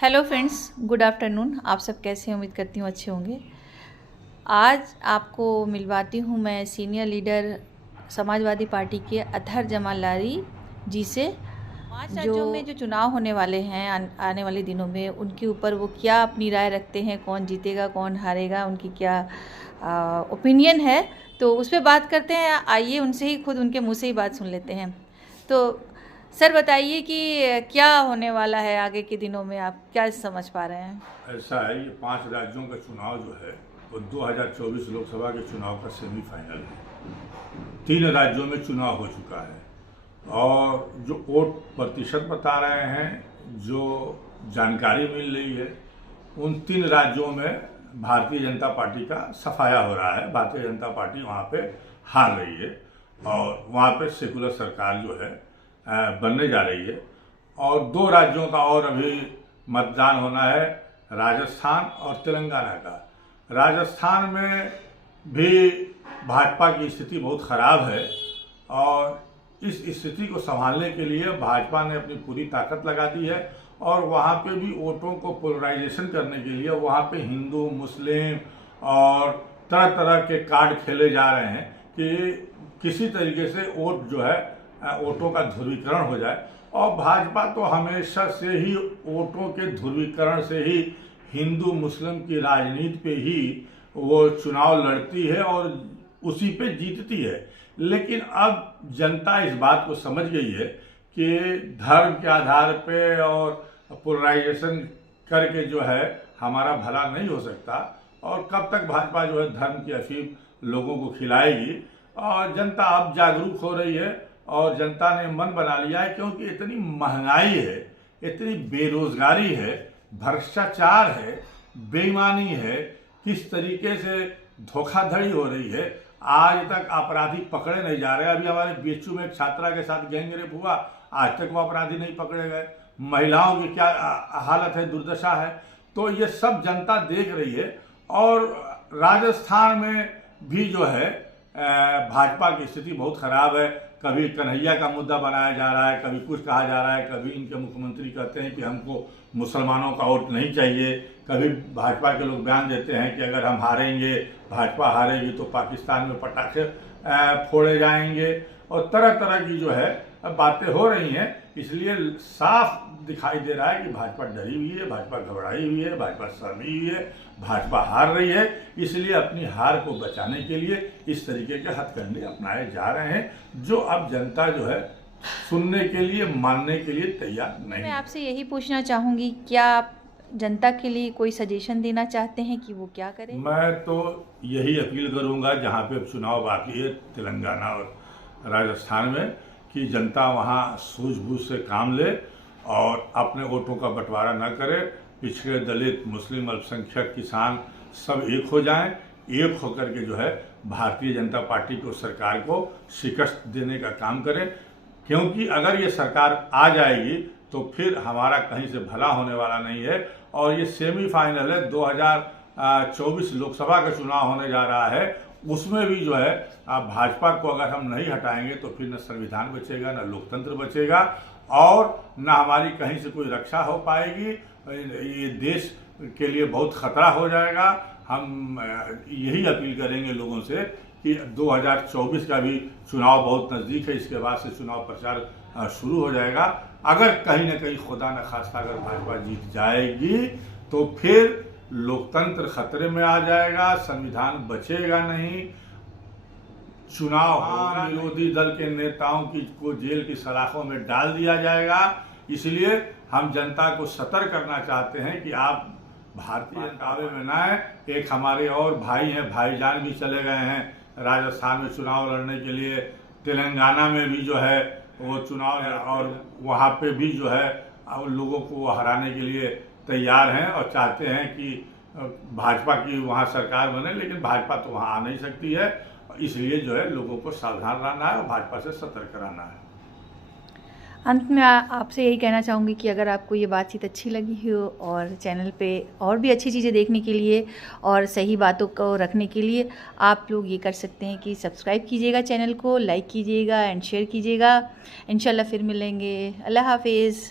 Hello friends, good afternoon. आप सब कैसे हैं? उम्मीद करती हूँ अच्छे होंगे। आज आपको मिलवाती हूँ मैं सीनियर लीडर समाजवादी पार्टी के अतहर जमाल लारी जी से। 5 राज्यों में जो चुनाव होने वाले हैं आने वाले दिनों में, उनके ऊपर वो क्या अपनी राय रखते हैं, कौन जीतेगा कौन हारेगा, उनकी क्या ओपिनियन है, तो उस पर बात करते हैं। आइए उनसे ही खुद उनके मुँह से ही बात सुन लेते हैं। तो सर बताइए कि क्या होने वाला है आगे के दिनों में, आप क्या समझ पा रहे हैं? ऐसा है, ये 5 राज्यों का चुनाव जो है वो 2024 लोकसभा के चुनाव का सेमीफाइनल है। 3 राज्यों में चुनाव हो चुका है और जो वोट प्रतिशत बता रहे हैं, जो जानकारी मिल रही है, उन 3 राज्यों में भारतीय जनता पार्टी का सफाया हो रहा है। भारतीय जनता पार्टी वहाँ पे हार रही है और वहाँ पे सेकुलर सरकार जो है बनने जा रही है। और 2 राज्यों का और अभी मतदान होना है, राजस्थान और तेलंगाना का। राजस्थान में भी भाजपा की स्थिति बहुत खराब है और इस स्थिति को संभालने के लिए भाजपा ने अपनी पूरी ताकत लगा दी है और वहाँ पे भी वोटों को पोलराइजेशन करने के लिए वहाँ पे हिंदू, मुस्लिम और तरह तरह के कार्ड खेले जा रहे हैं कि किसी तरीके से वोट जो है वोटों का ध्रुवीकरण हो जाए। और भाजपा तो हमेशा से ही वोटों के ध्रुवीकरण से ही हिंदू मुस्लिम की राजनीति पे ही वो चुनाव लड़ती है और उसी पे जीतती है। लेकिन अब जनता इस बात को समझ गई है कि धर्म के आधार पे और पोलराइजेशन करके जो है हमारा भला नहीं हो सकता और कब तक भाजपा जो है धर्म की अफीम लोगों को खिलाएगी। और जनता अब जागरूक हो रही है और जनता ने मन बना लिया है, क्योंकि इतनी महंगाई है, इतनी बेरोजगारी है, भ्रष्टाचार है, बेईमानी है, किस तरीके से धोखाधड़ी हो रही है। आज तक अपराधी पकड़े नहीं जा रहे। अभी हमारे बीचू में एक छात्रा के साथ गैंग रेप हुआ, आज तक वो अपराधी नहीं पकड़े गए। महिलाओं की क्या हालत है, दुर्दशा है। तो ये सब जनता देख रही है। और राजस्थान में भी जो है भाजपा की स्थिति बहुत खराब है। कभी कन्हैया का मुद्दा बनाया जा रहा है, कभी कुछ कहा जा रहा है, कभी इनके मुख्यमंत्री कहते हैं कि हमको मुसलमानों का वोट नहीं चाहिए, कभी भाजपा के लोग बयान देते हैं कि अगर हम हारेंगे, भाजपा हारेगी तो पाकिस्तान में पटाखे फोड़े जाएंगे और तरह तरह की जो है बातें हो रही हैं। इसलिए साफ दिखाई दे रहा है कि भाजपा डरी हुई है, भाजपा घबराई हुई है, भाजपा शर्मी हुई है, भाजपा हार रही है। इसलिए अपनी हार को बचाने के लिए इस तरीके के हथकंडे अपनाए जा रहे हैं, जो अब जनता जो है सुनने के लिए, मानने के लिए तैयार नहीं। मैं आपसे यही पूछना चाहूँगी, क्या आप जनता के लिए कोई सजेशन देना चाहते हैं कि वो क्या करें? मैं तो यही अपील करूंगा, जहां पे अब चुनाव बाकी है तेलंगाना और राजस्थान में, कि जनता वहां सूझबूझ से काम ले और अपने वोटों का बंटवारा न करे। पिछड़े, दलित, मुस्लिम, अल्पसंख्यक, किसान सब एक हो जाएं, एक होकर के जो है भारतीय जनता पार्टी को, सरकार को शिकस्त देने का काम करें। क्योंकि अगर ये सरकार आ जाएगी तो फिर हमारा कहीं से भला होने वाला नहीं है। और ये सेमीफाइनल है, 2024 लोकसभा का चुनाव होने जा रहा है। उसमें भी जो है भाजपा को अगर हम नहीं हटाएंगे तो फिर न संविधान बचेगा, न लोकतंत्र बचेगा और न हमारी कहीं से कोई रक्षा हो पाएगी। ये देश के लिए बहुत खतरा हो जाएगा। हम यही अपील करेंगे लोगों से कि 2024 का भी चुनाव बहुत नज़दीक है। इसके बाद से चुनाव प्रचार शुरू हो जाएगा। अगर कहीं ना कहीं खुदा न खास्ता अगर भाजपा जीत जाएगी तो फिर लोकतंत्र खतरे में आ जाएगा, संविधान बचेगा नहीं, चुनाव विरोधी दल के नेताओं को जेल की सलाखों में डाल दिया जाएगा। इसलिए हम जनता को सतर्क करना चाहते हैं कि आप भारतीय जनता में ना आए। एक हमारे और भाई हैं, भाईजान भी चले गए हैं राजस्थान में चुनाव लड़ने के लिए। तेलंगाना में भी जो है वो चुनाव है और वहाँ पे भी जो है लोगों को हराने के लिए तैयार हैं और चाहते हैं कि भाजपा की वहाँ सरकार बने। लेकिन भाजपा तो वहाँ आ नहीं सकती है। इसलिए जो है लोगों को सावधान रहना है और भाजपा से सतर्क रहना है। अंत में आपसे यही कहना चाहूँगी कि अगर आपको ये बातचीत अच्छी लगी हो और चैनल पे और भी अच्छी चीज़ें देखने के लिए और सही बातों को रखने के लिए आप लोग ये कर सकते हैं कि सब्सक्राइब कीजिएगा चैनल को, लाइक कीजिएगा एंड शेयर कीजिएगा। इंशाल्लाह फिर मिलेंगे। अल्लाह हाफिज़।